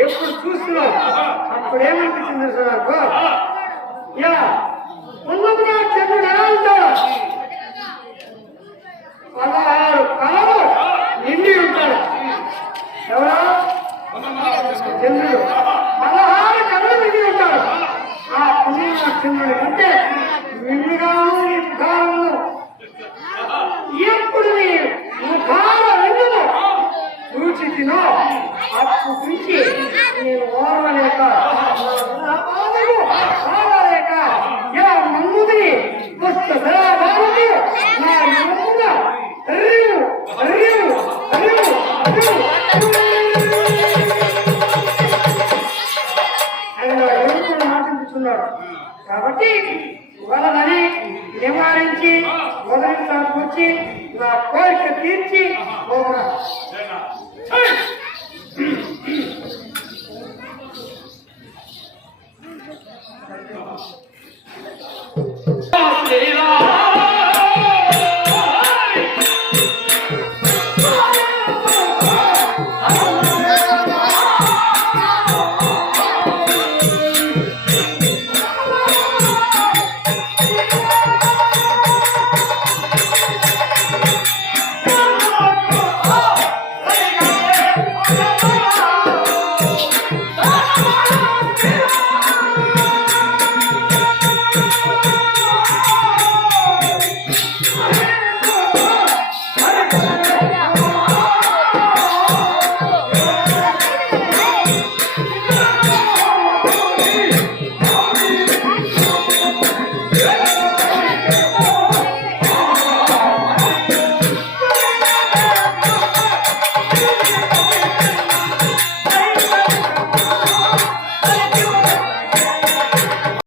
ఎప్పుడు చూస్తున్నావు అప్పుడు ఏమనిపించింది నాకు యా ఉన్నప్పుడు చంద్రుడు ఎలా ఉంటాడు 16 కళలు నిండి ఉంటాడు ఎవరో చంద్రుడు 16 కళలు నిండి ఉంటాడు ఆ పుణ్య చంద్రుడు అంటే నిండుగా ముఖాలను ఎప్పుడు నీ ముఖాల వెన్నును చూచి తినో అప్పుడు నుంచి నేను ఓర్వలేక ఆడలేక యా మన్నుదిని పుస్తకాలు నా యమున అరివు అరివు అరివు అరివు ఆయన ఎవరు మాట్లాడుతున్నాడు కాబట్టి వాళ్ళని నివారించి మొదటి వచ్చి నా కోరిక తీర్చి